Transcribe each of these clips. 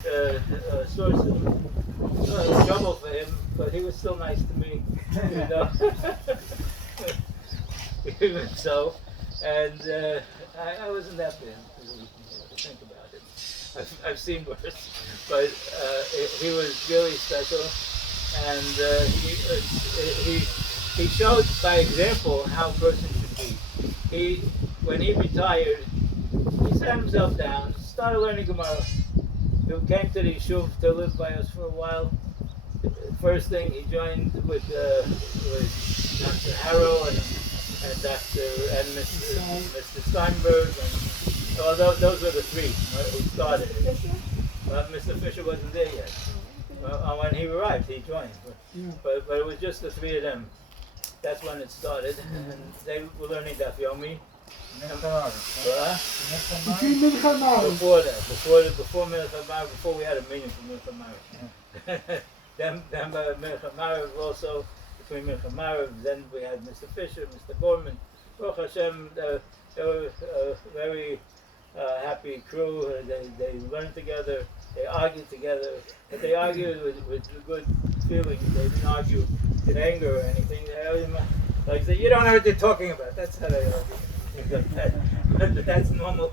source of trouble for him, but he was still nice to me, you know. Even so, and I wasn't that bad. Think about it. I've seen worse, but he was really special, and he showed by example how a person should be. When he retired, he sat himself down, started learning Gemara. He came to the yeshuv to live by us for a while. First thing, he joined with Dr. Harrow and Mr. Steinberg, and those were the three who started. Well, Mr. Fisher wasn't there yet. When he arrived, he joined. But it was just the three of them. That's when it started, and they were learning Daf Yomi. Before that, before before we had a meeting for Mincha Marav. Then by Mincha Marav also, between Mincha Marav, then we had Mr. Fisher, Mr. Gorman. Baruch Hashem, they were a very happy crew. They learned together, they argued together, but they argued with good feelings. They didn't argue in anger or anything. Like say, you don't know what they're talking about. That's how they argue. That's normal.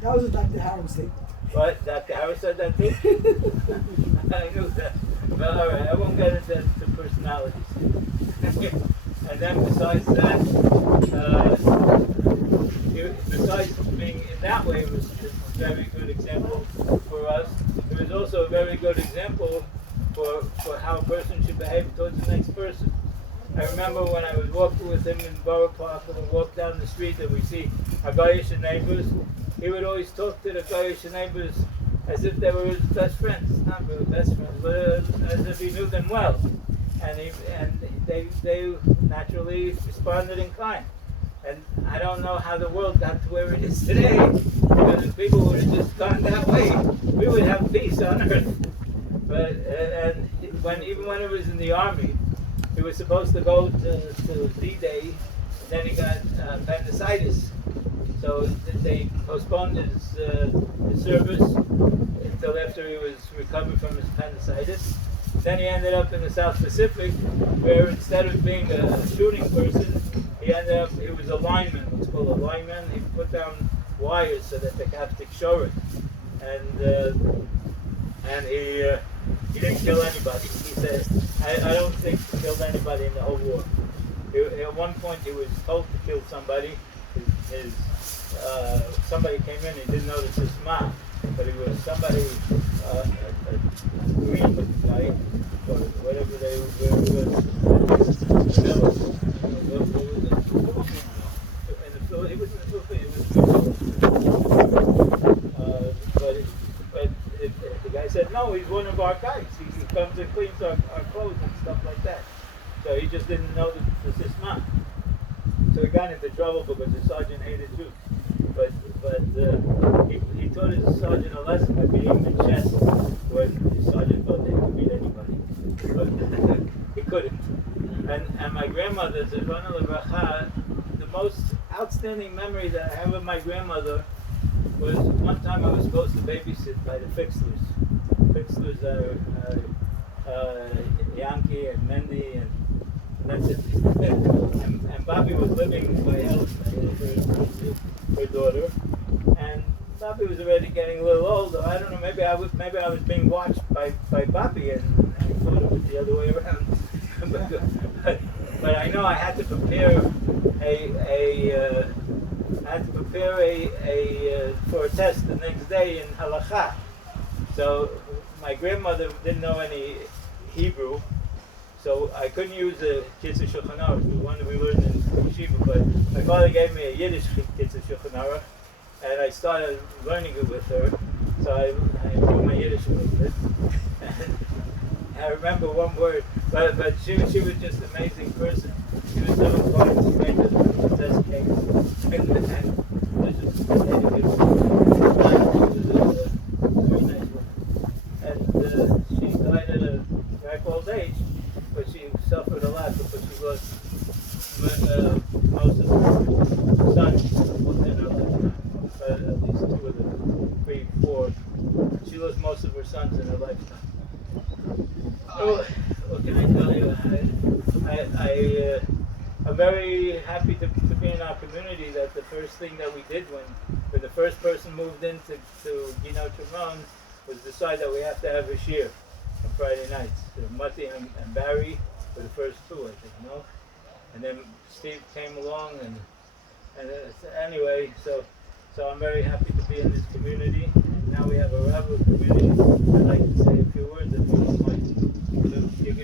That was what Dr. Harrow said. What? Dr. Harrow said that too? I knew that. Well, all right, I won't get into personalities. And then besides that, besides being in that way, it was a very good example for us. It was also a very good example for how a person should behave towards the next person. I remember when I was walking with him in Borough Park, and we walked down the street and we see our Goyish neighbors. He would always talk to the Goyish neighbors as if they were his best friends. Not really best friends, but as if he knew them well. And they naturally responded in kind. And I don't know how the world got to where it is today, because if people would have just gone that way, we would have peace on earth. But even when he was in the army, he was supposed to go to D-Day, and then he got appendicitis. So they postponed his service until after he was recovered from his appendicitis. Then he ended up in the South Pacific, where instead of being a shooting person, he was a lineman, what's called a lineman. He put down wires so that they could have tikshoret. And he didn't kill anybody. He said, I don't think he killed anybody in the whole war. At one point he was told to kill somebody. Somebody came in, he didn't notice his mom, but he was somebody, a green looking guy, or whatever they were, he was in the Philippines, but the guy said, no, he's one of our guys. He comes and cleans our clothes and stuff like that. So he just didn't know that it was his mom. So he got into trouble because the sergeant hated Jews. But he taught his sergeant a lesson by beating him in chest when the sergeant thought they could beat anybody. But he couldn't. And my grandmother, Zevana Levracha, the most outstanding memory that I have of my grandmother was one time I was supposed to babysit by the Fixlers. Fixlers are Yankee and Mendy and that's it. And Bobby was living by Ellen, her daughter, and Bobby was already getting a little older. I don't know. Maybe I was being watched by Bobby, and I thought it was the other way around. but I know I had to prepare for a test the next day in Halakha. So my grandmother didn't know any Hebrew. So I couldn't use a Kitzur Shulchan Aruch, the one that we learned in Yeshiva, but my father gave me a Yiddish Kitzur Shulchan Aruch, and I started learning it with her. So I improved my Yiddish a little bit. And I remember one word, but she was just an amazing person. She was so important. She made the princess cakes. And this was a very nice one. And she died at a ripe old age. But she suffered a lot because she lost most of her sons within her lifetime. At least 2 of the 3, 4. She lost most of her sons once in a lifetime. Oh, what can I tell you? I'm very happy to be in our community. That the first thing that we did when the first person moved into Gino Tremont was decide that we have to have a shiur on Friday nights. So Matti and Barry were the first two, I think, no? And then Steve came along, and anyway, so I'm very happy to be in this community. And now we have a Rabbah community. I'd like to say a few words if you don't mind.